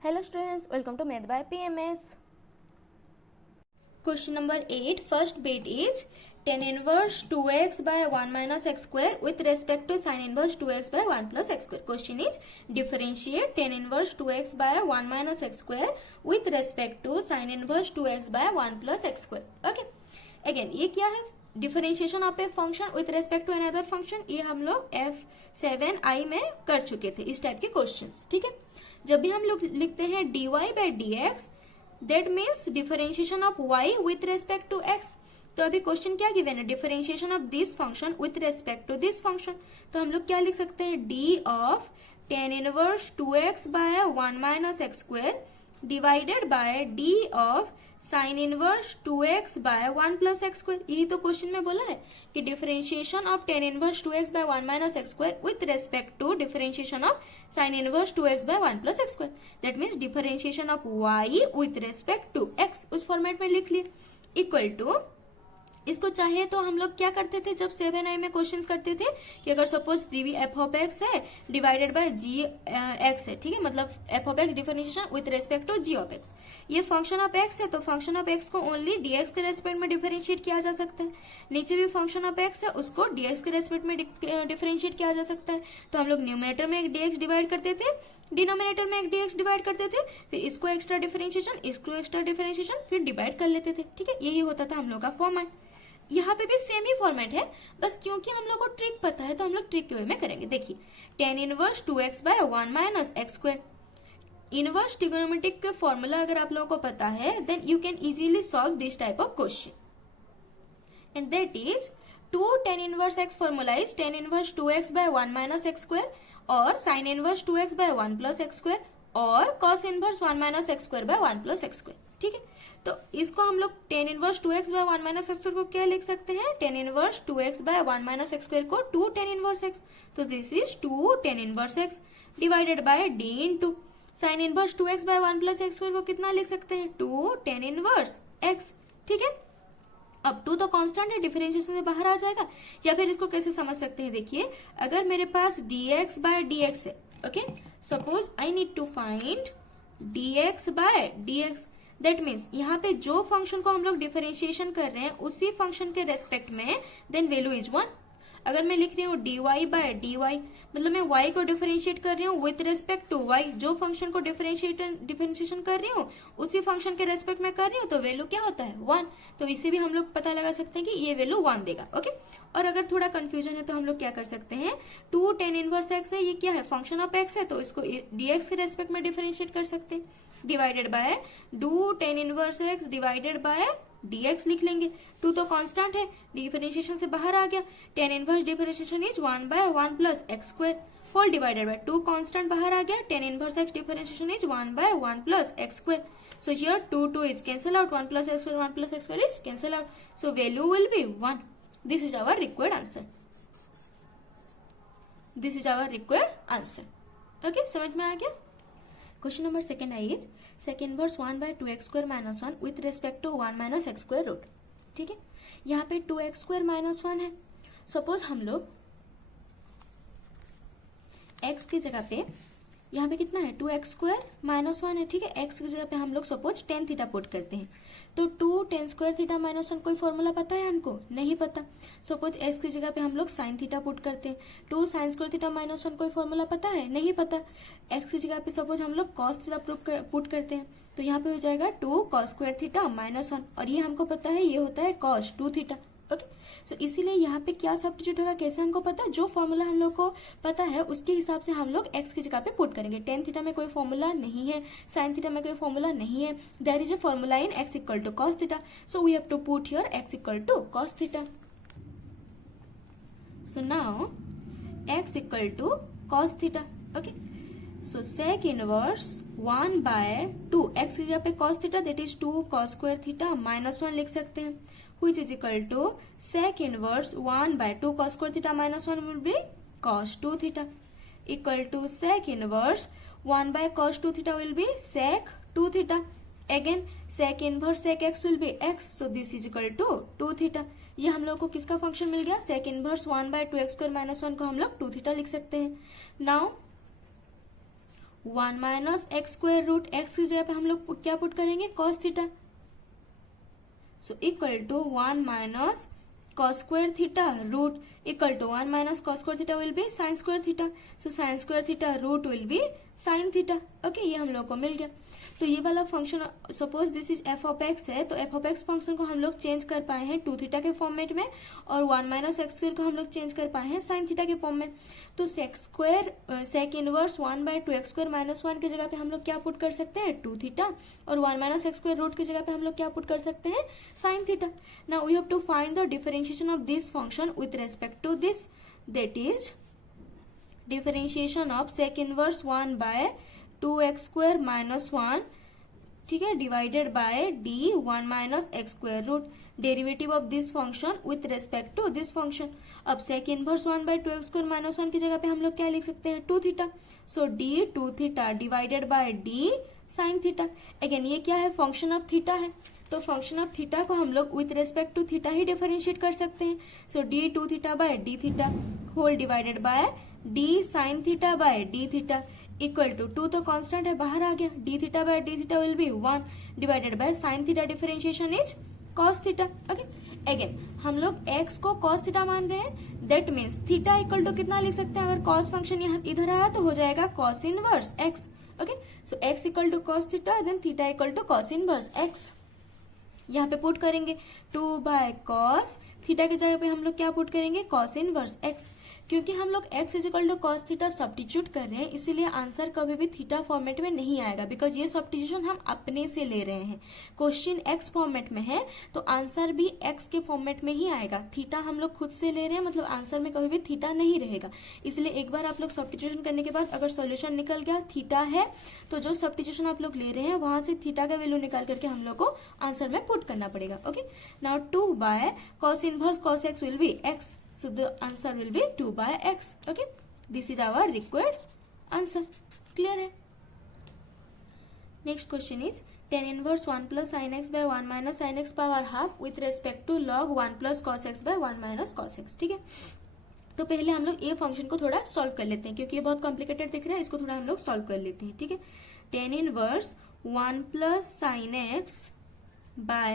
Hello students, welcome to Math by PMS. Question number 8. First bit is tan inverse 2x by 1 minus x square with respect to sin inverse 2x by 1 plus x square. Question is differentiate tan inverse 2x by 1 minus x square with respect to sin inverse 2x by 1 plus x square. Okay. Again ये क्या है? Differentiation of a function with respect to another function. ये हम लोग F7I में कर चुके थे इस टाइप के क्वेश्चंस. ठीक है. जब भी हम लोग लिखते हैं dy by dx that means differentiation of y with respect to x. तो अभी क्वेश्चन क्या गिवन है? Differentiation of this function with respect to this function. तो हम लोग क्या लिख सकते हैं? d of tan inverse 2x by 1 minus x square divided by d of sine inverse 2x by 1 plus x square. यही तो क्वेश्चन में बोला है कि differentiation of tan inverse 2x by 1 minus x square with respect to differentiation of sine inverse 2x by 1 plus x square. That means differentiation of y with respect to x. उस format में लिख लिए. Equal to इसको चाहे तो हम लोग क्या करते थे जब 7I में क्वेश्चंस करते थे कि अगर suppose d f of x है डिवाइडेड बाय जी एक्स है. ठीक है. मतलब f of x differentiation with respect to g of x. ये फंक्शन ऑफ एक्स है तो फंक्शन ऑफ एक्स को ओनली डीएक्स के रेस्पेक्ट में डिफरेंशिएट किया जा सकता है. नीचे भी फंक्शन ऑफ एक्स है उसको डीएक्स के रेस्पेक्ट में डिफरेंशिएट किया जा सकता है. तो हम लोग न्यूमरेटर में एक डीएक्स डिवाइड करते थे, डिनोमिनेटर में एक डीएक्स डिवाइड करते थे, फिर इसको एक्स्ट्रा डिफरेंशिएशन, इसको एक्स्ट्रा डिफरेंशिएशन, फिर डिवाइड कर लेते थे. ठीक है. यही होता था हम लोग का फॉर्मेट. यहाँ पे भी सेम ही फॉर्मेट है, बस क्योंकि हम लोग को ट्रिक पता है तो हम लोग ट्रिक के वे में करेंगे. देखिए tan inverse 2x by 1 minus x square. Inverse trigonometric के फॉर्मूला अगर आप लोगों को पता है then you can easily solve this type of question. And that is 2 tan inverse x formula is tan inverse 2x by 1 minus x square और sine inverse 2x by 1 plus x square और cos inverse 1 minus x square by 1 plus x square. ठीक है. तो इसको हम लोग tan inverse 2x by 1 minus x square को क्या लिख सकते हैं? tan inverse 2x by 1 minus x square को 2 tan इनवर्स x. तो this is 2 tan inverse x divided by d into sine inverse 2x by 1 plus x square को कितना लिख सकते हैं? 2 tan इनवर्स x. ठीक है. अब 2 तो कांस्टेंट है, डिफरेंशिएशन से बाहर आ जाएगा. या फिर इसको कैसे समझ सकते हैं? देखिए अगर मेरे पास dx बाय dx है. Okay. Suppose I need to find dx by dx. That means यहाँ पे जो फंक्शन को हम लोग डिफरेंशिएशन कर रहे हैं उसी फंक्शन के रेस्पेक्ट में देन वैल्यू इज 1. अगर मैं लिख रही हूँ dy बाय dy मतलब मैं y को डिफरेंशिएट कर रही हूँ विथ रेस्पेक्ट टू y. जो फंक्शन को डिफरेंशिएशन कर रही हूँ उसी फंक्शन के रेस्पेक्ट में कर रही हूँ तो वैल्यू क्या होता है? 1. तो इसे भी हम लोग पता लगा सकते हैं कि ये वैल्यू 1 देगा. ओके. और अगर थोड़ा कंफ्यूजन है तो हम लोग क्या कर सकते हैं? 2 tan इनवर्स x है, ये क्या है? फंक्शन ऑफ x है तो इसको dx के रेस्पेक्ट में डिफरेंशिएट कर सकते हैं. Divided by 2 tan inverse x divided by dx लिख लेंगे. 2 तो कांस्टेंट है, डिफरेंशिएशन से बाहर आ गया. tan inverse differentiation is 1 by 1 plus x square whole divided by 2 constant बाहर आ गया. tan inverse x differentiation is 1 by 1 plus x square. So here 2 is cancel out, 1 plus x square 1 plus x square is cancel out. So value will be 1. This is our required answer. This is our required answer. Okay, समझ में आ गया? Question number second I is sec inverse 1 by 2x square minus 1 with respect to 1 minus x square root. ठीक है. यहाँ पे 2x square minus 1 है. Suppose हम लोग x की जगह पे यहाँ पे कितना है? 2x स्क्वायर माइनस 1 है. ठीक है. x की जगह पे हम लोग सपोज tan थीटा पुट करते हैं तो 2 tan स्क्वायर थीटा माइनस 1 कोई फॉर्मूला पता है हमको? नहीं पता. सपोज x की जगह पे हम लोग sin थीटा पुट करते हैं 2 sin स्क्वायर थीटा माइनस 1 कोई फॉर्मूला पता है? नहीं पता. x की जगह पे सपोज हम लोग cos थीटा पुट करते हैं तो यहाँ पे हो जाएगा 2 cos स्क्वायर थीटा माइनस 1 और ये हमको पता है ये होता है cos 2 थीटा. ओके. सो इसीलिए यहाँ पे क्या सब्स्टिट्यूट होगा कैसे हमको पता है? जो फॉर्मूला हम लोग को पता है उसके हिसाब से हम लोग x की जगह पे पुट करेंगे. tan थीटा में कोई फॉर्मूला नहीं है, sin थीटा में कोई फॉर्मूला नहीं है. There is a formula in x equal to cos theta. So we have to put here x equal to cos theta. So now x equal to cos theta. Okay. So sec inverse 1 by 2 x की जगह पे cos theta that is 2 cos square theta minus 1 लिख सकते हैं which is equal to sec inverse 1 by 2 cos square theta minus 1 will be cos 2 theta equal to sec inverse 1 by cos 2 theta will be sec 2 theta. Again sec inverse sec x will be x, so this is equal to 2 theta. ये हम लोग को किसका function मिल गया? sec inverse 1 by 2x square minus 1 को हम लोग 2 theta लिख सकते हैं. Now 1 minus x square root x की जगह पे हम लोग क्या पुट करेंगे, cos theta. So equal to 1 minus cos square theta root equal to 1 minus cos square theta will be sin square theta. So sin square theta root will be sin theta. Okay, ये हम लोग को मिल गया. तो ये वाला function suppose this is F of x है, तो एफ ऑफ एक्स फंक्शन को हम लोग चेंज कर पाए हैं 2 थीटा के फॉर्मेट में, और 1 माइनस एक्स स्क्वायर को हम लोग चेंज कर पाए हैं साइन थीटा के फॉर्म में. तो sec inverse 1 by 2 x square minus 1 की जगह पे हम लोग क्या पुट कर सकते हैं, 2 थीटा, और 1 माइनस एक्स स्क्वायर रूट की जगह पे हम लोग क्या पुट कर सकते हैं, sine theta. Now we have to find the differentiation of this function with respect to this, that is differentiation of sec inverse 1 by 2x square minus 1, ठीक है, divided by d 1 minus x square root, derivative of this function with respect to this function. अब sec inverse 1 by 2x square minus 1 की जगह पे हम लोग क्या लिख सकते हैं, 2 theta. So d 2 theta divided by d sine theta. Again ये क्या है, फंक्शन ऑफ थीटा है, तो फंक्शन ऑफ थीटा को हम लोग विथ रेस्पेक्ट टू थीटा ही डिफरेंशिएट कर सकते हैं. So d 2 theta by d theta whole divided by d sine theta by d theta equal to 2 तो कांस्टेंट है, बाहर आ गया, d theta by d theta will be 1 divided by sine theta differentiation is cos theta. Okay, again हम लोग x को cos theta मान रहे हैं, that means theta equal to कितना लिख सकते हैं, अगर कॉस फंक्शन यहाँ इधर आया तो हो जाएगा cos inverse x. Okay, so x equal to cos theta, then theta equal to cos inverse x. यहाँ पे पुट करेंगे 2 बाय कॉस थीटा की जगह पे हम लोग क्या पुट करेंगे, कॉस इनवर्स x. क्योंकि हम लोग x is equal to cos theta substitute कर रहे हैं, इसीलिए आंसर कभी भी थीटा फॉर्मेट में नहीं आएगा, बिकॉज ये सब्स्टिट्यूशन हम अपने से ले रहे हैं. क्वेश्चन x फॉर्मेट में है तो आंसर भी x के फॉर्मेट में ही आएगा. थीटा हम लोग खुद से ले रहे हैं, मतलब आंसर में कभी भी थीटा नहीं रहेगा. इसलिए एक बार आप लोग सब्स्टिट्यूशन करने के बाद अगर सॉल्यूशन निकल गया थीटा है, तो जो सब्स्टिट्यूशन आप लोग ले रहे हैं वहां से थीटा का वैल्यू निकाल करके हम लोग को आंसर में पुट करना पड़ेगा. Okay, now 2 by cos inverse cos x will be x. So the answer will be 2 by x. Okay, this is our required answer. Clear है? Next question is tan inverse 1 plus sin x by 1 minus sin x power half with respect to log 1 plus cos x by 1 minus cos x. ठीक है, तो पहले हम लोग ये function को थोड़ा सॉल्व कर लेते हैं, क्योंकि ये बहुत कॉम्प्लिकेटेड दिख रहा है, इसको थोड़ा हम लोग सॉल्व कर लेते हैं. ठीक है, tan inverse 1 plus sin x by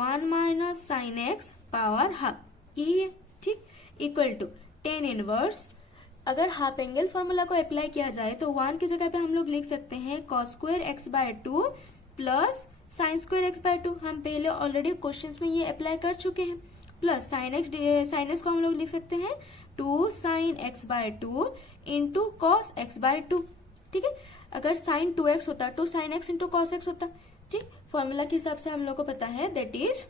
1 minus sin x power half, यही है. ठीक, इक्वल टू टेन इनवर्स, अगर हाफ एंगल फॉर्मूला को अप्लाई किया जाए तो 1 की जगह पे हम लोग लिख सकते हैं cos square x by 2 plus sine square x by 2. हम पहले ऑलरेडी क्वेश्चंस में ये अप्लाई कर चुके हैं. प्लस साइन एक्स को हम लोग लिख सकते हैं 2 sine x by 2 into cos x by 2. ठीक है, अगर साइन 2x होता 2 sine x into cos x होता. ठीक, फॉर्मूला के हिसाब से हम लोग को पता है that is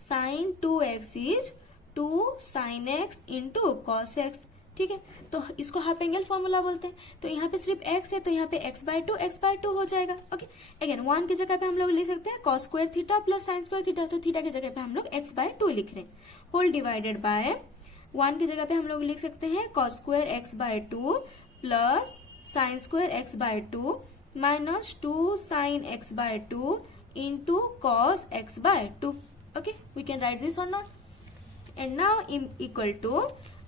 sign 2x is 2 sine x into cos x. ठीक है, तो इसको हाफ एंगल फॉर्मूला बोलते हैं. तो यहाँ पे सिर्फ x है, तो यहाँ पे x बाय 2 हो जाएगा. ओके, अगेन 1 की जगह पे हम लोग लिख सकते हैं cos square theta plus sine square theta, तो थीटा की जगह पे हम लोग x बाय 2 लिख रहे हैं. होल डिवाइडेड बाय 1 की जगह पे हम लोग लिख सकते हैं cos square x by 2 plus sine square x by 2 minus 2 sine x by 2 into cos x by 2. Okay, we can write this और not. And now equal to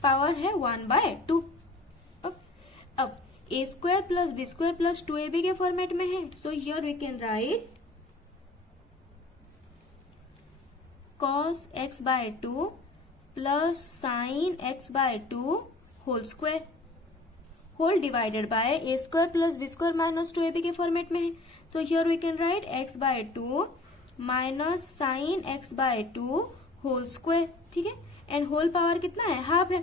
power है 1 बाय 2. अब a square plus b square plus 2ab के format में है, so here we can write cos x by 2 plus sine x by 2 whole square whole divided by a square plus b square minus 2ab के format में है. So here we can write x by 2 minus sine x by 2 whole square. ठीक है, and whole power कितना है, half है.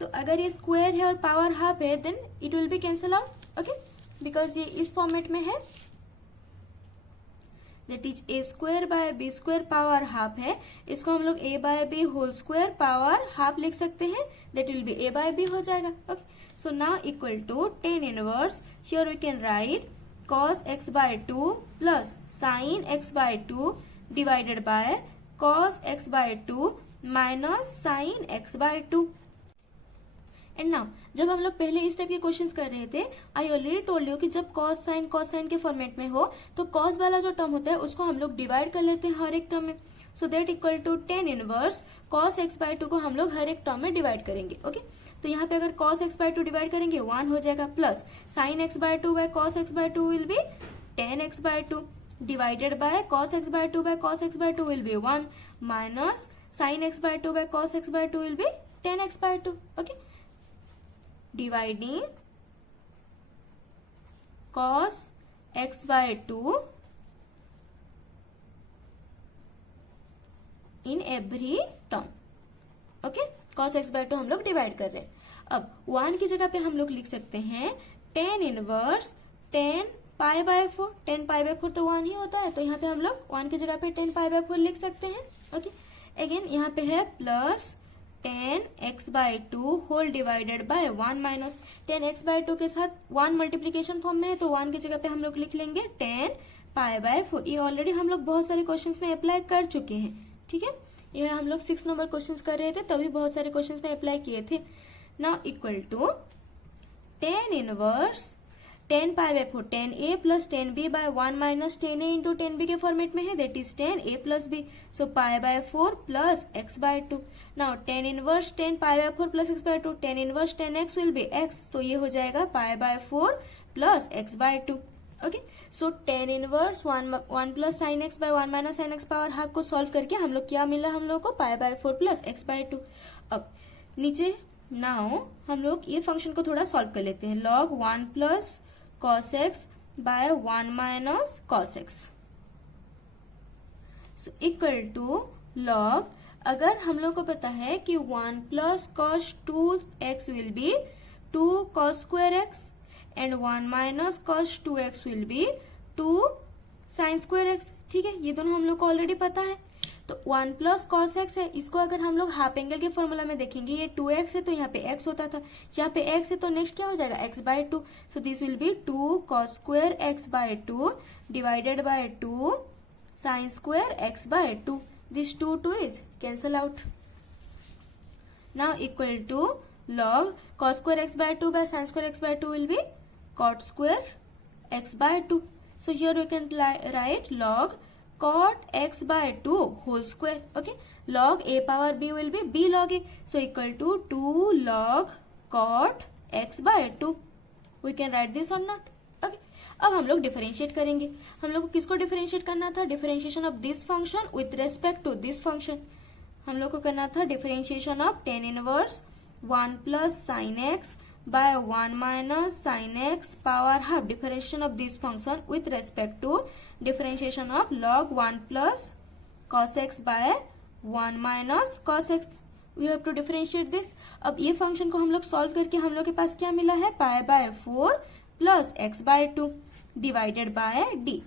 तो अगर ये स्क्वायर है और पावर हाफ है then it will be cancel out. Okay, because ये इस फॉर्मेट में है, that is a square by b square power half है. इसको हम लोग a by b whole square power half लिख सकते हैं, that will be a by b हो जाएगा. Okay, so now equal to tan inverse, here we can write cos x by 2 plus sine x by 2 divided by cos x by 2 minus sine x by 2. And now जब हम लोग पहले इस type के questions कर रहे थे, I already told you कि जब cos साइन के फॉर्मेट में हो तो cos वाला जो टर्म होता है उसको हम लोग डिवाइड कर लेते हैं हर एक टर्म में. So that equal to tan inverse cos x by 2 को हम लोग हर एक टर्म में डिवाइड करेंगे. ओके, तो यहाँ पे अगर cos x by 2 डिवाइड करेंगे 1 हो जाएगा, plus sin x by 2 by cos x by 2 will be tan x by 2 divided by cos x by 2 by cos x by 2 will be 1 minus sin x by 2 by cos x by 2 will be tan x by 2. Okay, dividing cos x by 2 in every term. Okay, cos x by 2 हम लोग divide कर रहे हैं. अब 1 की जगह पे हम लोग लिख सकते हैं tan inverse tan pi by 4. tan pi by 4 तो 1 ही होता है, तो यहाँ पे हम लोग 1 की जगह पे tan पाई बाय 4 लिख सकते हैं. ओके, अगेन यहाँ पे है plus tan x by 2 whole divided by 1 minus tan x by 2 के साथ 1 मल्टीप्लीकेशन फॉर्म में है, तो 1 की जगह पे हम लोग लिख लेंगे tan पाई बाय 4. ये ऑलरेडी हम लोग बहुत सारे क्वेश्चंस में अप्लाई कर चुके हैं. ठीक है, ये हम लोग 6 नंबर क्वेश्चंस कर रहे थे, तभी बहुत सारे क्वेश्चंस में अप्लाई किए थे. Now equal to tan inverse tan pi by 4 tan a plus tan b by 1 minus tan a into tan b के फॉर्मेट में है, that is tan a plus b. सो pi by 4 plus x by 2. Now tan inverse tan pi by 4 plus x by 2, tan inverse tan x will be x, तो ये हो जाएगा pi by 4 plus x by 2. Okay, so tan inverse 1 plus sine x by 1 minus sine x power half को solve करके हम लोग क्या मिला हम लोग को pi by 4 plus x by 2. अब नीचे नाउ हम लोग ये फंक्शन को थोड़ा सॉल्व कर लेते हैं. log 1 plus cos x by 1 minus cos x, so equal to log, अगर हम लोग को पता है कि 1 plus cos 2x will be 2 cos square x and 1 minus cos 2x will be 2 sin square x. ठीक है, ये दोनों हम लोग को ऑलरेडी पता है. तो 1 प्लस cos x है, इसको अगर हम लोग हाफ एंगल के फॉर्मूला में देखेंगे, ये 2x है तो यहाँ पे x होता था, यहाँ पे x है तो नेक्स्ट क्या हो जाएगा x by 2. So this will be 2 cos square x by 2 divided by 2 sin square x by 2. This 2 is cancel out. Now equal to log cos square x by 2 by sin square x by 2 will be cot square x by 2. So here you can write log cot x by 2 whole square. Okay, log a power b will be b log a, so equal to 2 log cot x by 2. We can write this or not. Okay, अब हम लोग differentiate करेंगे. हम लोग को किसको differentiate करना था? Differentiation of this function with respect to this function. हम लोग को करना था differentiation of tan inverse 1 plus sine x by 1 minus sin x power half. Differentiation of this function with respect to differentiation of log 1 plus cos x by 1 minus cos x. We have to differentiate this. अब ये function को हम लोग solve करके हम लोग के पास क्या मिला है? Pi by 4 plus x by 2 divided by d.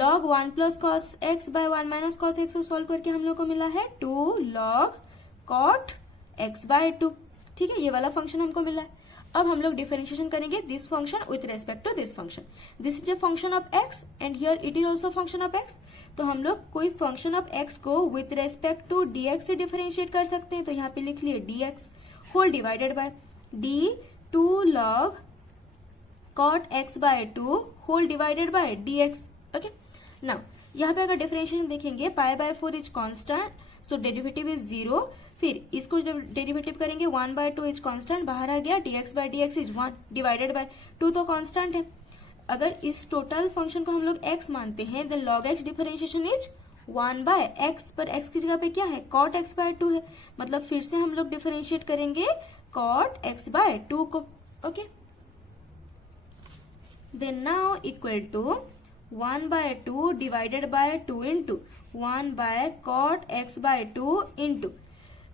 log 1 plus cos x by 1 minus cos x को सॉल्व करके हम लोग को मिला है 2 log cot x बाय 2. ठीक है, ये वाला फंक्शन हमको मिला है. अब हम लोग डिफरेंशिएशन करेंगे this function with respect to this function. This is a function of x and here it is also function of x. तो हम लोग कोई फंक्शन ऑफ एक्स को विथ रेस्पेक्ट टू dx से डिफरेंशिएट कर सकते हैं. तो यहाँ पे लिख लिए dx whole divided by d 2 log cot x by 2 whole divided by dx. Okay, now यहाँ पे अगर डिफरेंशिएशन देखेंगे पाई by 4 is constant, so derivative is 0. फिर इसको डेरिवेटिव करेंगे 1 बाय 2 इज कांस्टेंट, बाहर आ गया dx by dx is 1 divided by 2 तो कांस्टेंट है. अगर इस टोटल फंक्शन को हम लोग x मानते हैं then log x differentiation is 1 by x, पर x की जगह पे क्या है? cot x बाय 2 है. मतलब फिर से हम लोग डिफरेंशिएट करेंगे cot x बाय 2 को. Okay, then now equal to 1 by 2 divided by 2 into 1 by cot x by 2 into,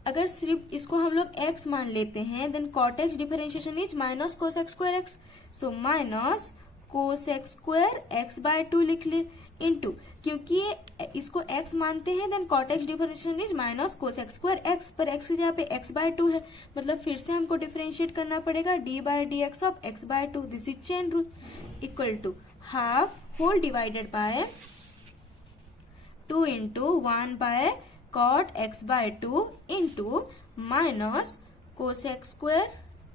अगर सिर्फ इसको हम लोग x मान लेते हैं then cot x differentiation is minus cos x square x. So minus cos x square x by 2 लिख ले इंटू, क्योंकि इसको x मानते हैं then cot x differentiation is minus cos x square x, पर x की जगह पे x बाय 2 है. मतलब फिर से हमको डिफरेंशिएट करना पड़ेगा d by dx of x by 2. This is chain rule. Equal to half whole divided by 2 into 1 by cot x by 2 into minus cos x square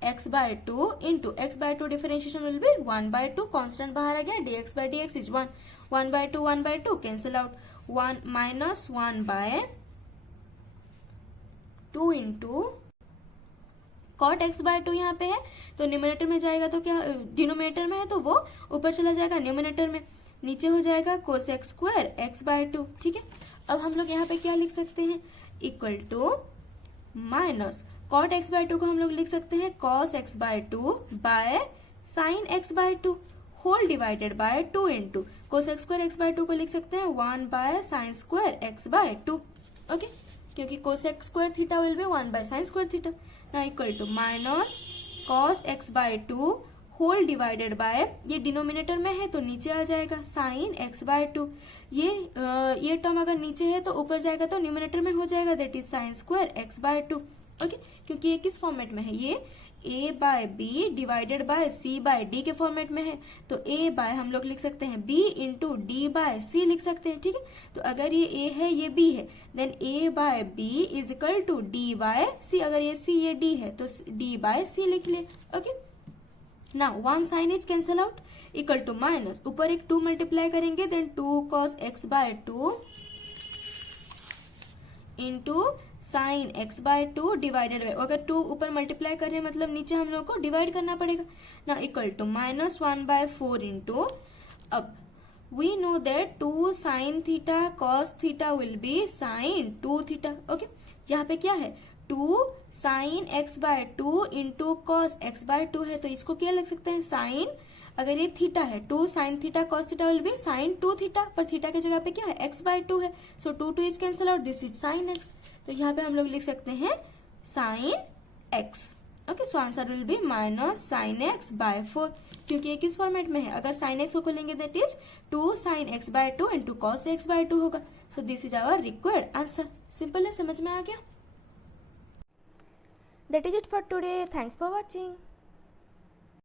x by 2 into x by 2 differentiation will be 1 by 2, constant बाहर आ गया, dx by dx is 1. 1 by 2 cancel out. 1 minus 1 by 2 into cot x by two यहाँ पे है तो numerator में जाएगा तो क्या, डिनोमिनेटर में है तो वो ऊपर चला जाएगा न्यूमिनेटर में, नीचे हो जाएगा कोस x square x by to. ठीक है, अब हम लोग यहाँ पे क्या लिख सकते हैं, equal to minus cot x by two को हम लोग लिख सकते हैं cos x by two by sine x by two whole divided by 2 into cos x square x by two को लिख सकते हैं 1 by sine square x by two. Okay, क्योंकि cos x square theta will be 1 by sine square theta. Now equal to minus cos x by two whole divided bye, ये denominator में है तो नीचे आ जाएगा साइन एक्स बाय टू, ये term अगर नीचे है तो ऊपर जाएगा तो न्यूमिनेटर में हो जाएगा, that is sine square x by two. Okay, क्योंकि ये किस फॉर्मेट में है, ये a by b divided by c by d के फॉर्मेट में है, तो a बाय हम लोग लिख सकते हैं b इंटू डी बाय सी लिख सकते हैं। ठीक है, तो अगर ये a है ये b है, then a by b is equal to D by C, अगर ये c ये d है तो d बाय c लिख ले। Okay, now one sine is cancel out, equal to minus ऊपर एक 2 मल्टीप्लाई करेंगे, then 2 cos x by two into sine x by two divided by, अगर 2 ऊपर मल्टीप्लाई कर रहे हैं मतलब नीचे हम लोग को डिवाइड करना पड़ेगा ना, equal to minus 1 by 4 into, अब we know that 2 sine theta cos theta will be sine 2 theta. Okay, यहाँ पे क्या है 2 sine x by two into cos x by two है, तो इसको क्या लिख सकते हैं साइन, अगर ये थीटा है 2 sine theta cos theta will be sine 2 theta, पर थीटा की जगह पे क्या है एक्स बाय टू है, so 2 is cancel out, this is sine x, तो यहाँ पे हम लोग लिख सकते हैं sine x. Okay, so answer will be minus sine x by 4, क्योंकि ये किस फॉर्मेट में है, अगर साइन एक्स को खोलेंगे that is 2 sine x by two into cos x by two होगा, so this is our required answer. Simple है, समझ में आ गया। That is it for today. Thanks for watching.